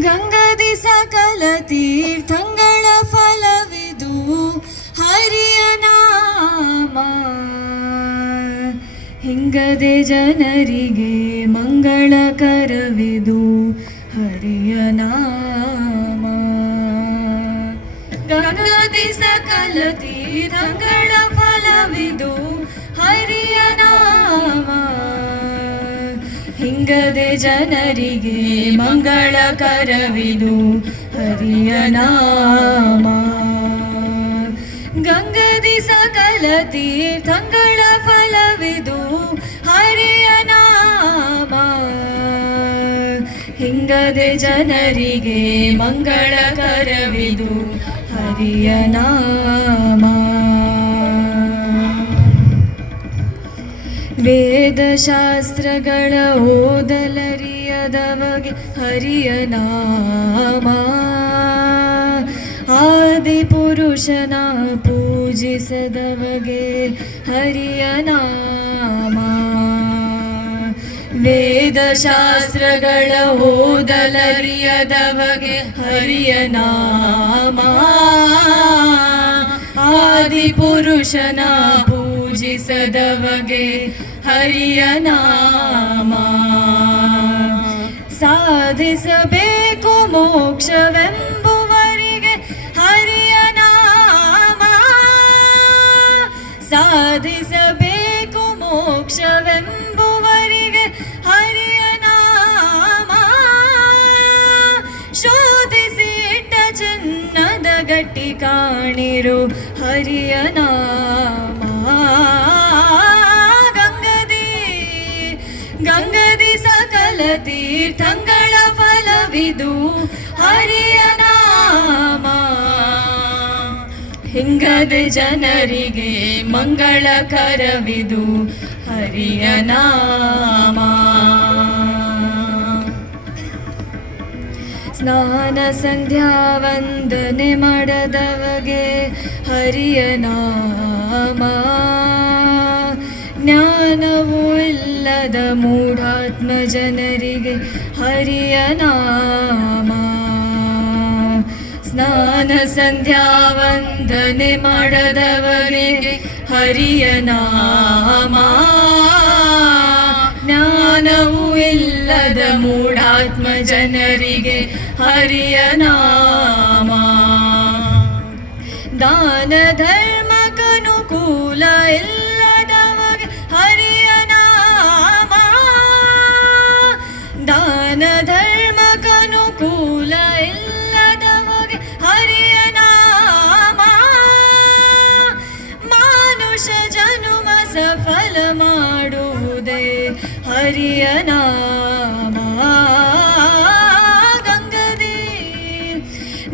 ಗಂಗದಿ ಸಕಲ ತೀರ್ಥಂಗಳ ಫಲವಿದು ಹರಿಯ ನಾಮ. ಹಿಂಗದೆ ಜನರಿಗೆ ಮಂಗಳಕರವಿದು ಹರಿಯ ನಾಮ. ಗಂಗದಿ ಸಕಲ ತೀರ್ಥಂಗಳ ಫಲವಿದು ಹರಿಯ ನಾಮ. ಹಿಂಗದೆ ಜನರಿಗೆ ಮಂಗಳಕರವಿದು ಹರಿಯ ನಾಮ. ಗಂಗದಿ ಸಕಲ ತೀರ್ಥಂಗಳ ಫಲವಿದು ಹರಿಯ ನಾಮ. ಹಿಂಗದೆ ಜನರಿಗೆ ಮಂಗಳಕರವಿದು ಹರಿಯ ನಾಮ. ವೇದಶಾಸ್ತ್ರಗಳ ಓದಲರಿಯದವಗೆ ಹರಿಯ ನಾಮ. ಆದಿಪುರುಷನ ಪೂಜಿಸದವಗೆ ಹರಿಯ ನಾಮ. ವೇದಶಾಸ್ತ್ರಗಳ ಓದಲರಿಯದವಗೆ ಹರಿಯ ನಾಮ. ಆದಿಪುರುಷನ ಪೂಜಿಸದವಗೆ ಹರಿಯ ನಾಮ. ಸಾಧಿಸಬೇಕು ಮೋಕ್ಷವೆಂಬುವರಿಗೆ ಹರಿಯ ನಾಮ. ಸಾಧಿಸಬೇಕು ಮೋಕ್ಷವೆಂಬುವರಿಗೆ ಹರಿಯ ನಾಮ. ಶೋಧಿಸಿ ಇಟ್ಟ ಚಿನ್ನದ ಗಟ್ಟಿ ಕಾಣಿರು ಹರಿಯ ನಾಮ. ಗಂಗದಿ ಸಕಲ ತೀರ್ಥಂಗಳ ಫಲವಿದು ಹರಿಯ ನಾಮ. ಹಿಂಗದೆ ಜನರಿಗೆ ಮಂಗಳಕರವಿದು ಹರಿಯ ನಾಮ. ಸ್ನಾನ ಸಂಧ್ಯಾ ವಂದನೆ ಮಾಡದವಗೆ ಹರಿಯ ನಾಮ. ಜ್ಞಾನವೂ ಇಲ್ಲದ ಮೂಢಾತ್ಮ ಜನರಿಗೆ ಹರಿಯ ನಾಮ. ಸ್ನಾನ ಸಂಧ್ಯಾ ವಂದನೆ ಮಾಡದವರಿಗೆ ಹರಿಯ ನಾಮ. ಜ್ಞಾನವೂ ಇಲ್ಲದ ಮೂಢಾತ್ಮ ಜನರಿಗೆ ಹರಿಯ ನಾಮ. ದಾನ ಧರ್ಮಕ್ಕನುಕೂಲ ಇಲ್ಲದವಗೆ ಹರಿಯ ನಾಮ. ದಾನ ಧರ್ಮಕ್ಕನುಕೂಲ ಇಲ್ಲದವಗೆ ಹರಿಯ ನಾಮ. ಮಾನುಷ ಜನುಮ ಸಫಲ ಮಾಡುವುದೇ ಹರಿಯ ನಾಮ.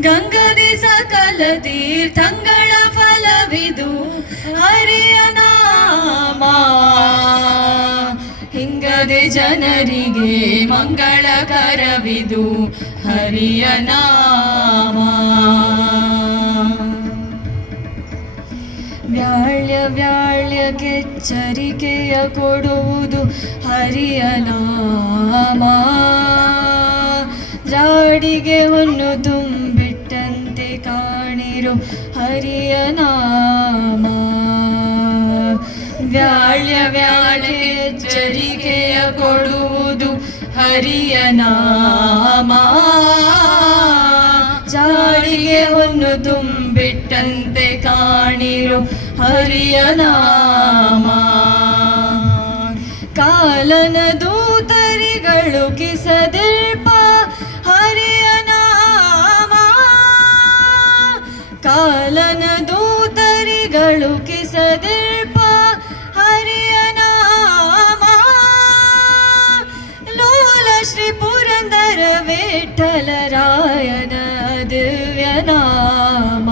ಗಂಗದಿ ಸಕಲ ತೀರ್ಥಂಗಳ ಫಲವಿದು ಹರಿಯ ನಾಮ. ಹಿಂಗದೆ ಜನರಿಗೆ ಮಂಗಳಕರವಿದು ಹರಿಯ ನಾಮ. ವ್ಯಾಳ್ಯ ಕೆಚ್ಚರಿಕೆಯ ಕೊಡುವುದು ಹರಿಯ ನಾಮ. ಜಾಡಿಗೆ ಹೊನ್ನು ತುಂಬಿಟ್ಟಂತೆ ಕಾಣಿರು ಹರಿಯ ನಾಮ. ವ್ಯಾಳ್ಯ ಎಚ್ಚರಿಕೆಯ ಕೊಡುವುದು ಹರಿಯ ನಾಮ. ಜಾಡಿಗೆ ಹೊನ್ನು ತುಂಬಿಟ್ಟಂತೆ ಕಾಣಿರು ಹರಿಯ ನಾಮ. ಕಾಲನ ದೂತರಿಗಳು ಕಿಸದಿರ್ಪ ಹರಿಯ ನಾಮ. ಕಾಲನ ದೂತರಿಗಳು ಕಿಸದಿರ್ಪ ಹರಿಯ ನಾಮ. ಲೋಲ ಶ್ರೀ ಪುರಂದರ ವಿಠ್ಠಲರಾಯನ ದಿವ್ಯ ನಾಮ.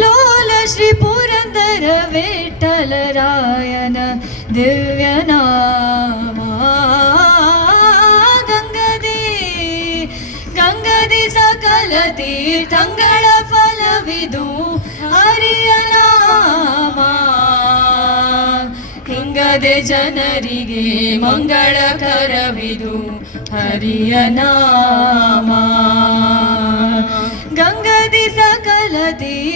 ಲೋಲ ಶ್ರೀ ಪುರಂದರ ವಿಠ್ಠಲರಾಯನ ದಿವ್ಯ ನಾಮ. ಗಂಗದಿ ಸಕಲ ತೀರ್ಥಂಗಳ ಫಲವಿದು ಹರಿಯ ನಾಮ. ಹಿಂಗ ಸಿಗದೆ ಜನರಿಗೆ ಮಂಗಳಕರವಿದು ಹರಿಯ ನಾಮ. ಗಂಗದಿ ಸಕಲ ತೀರ್ಥಗಳ